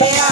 Yeah.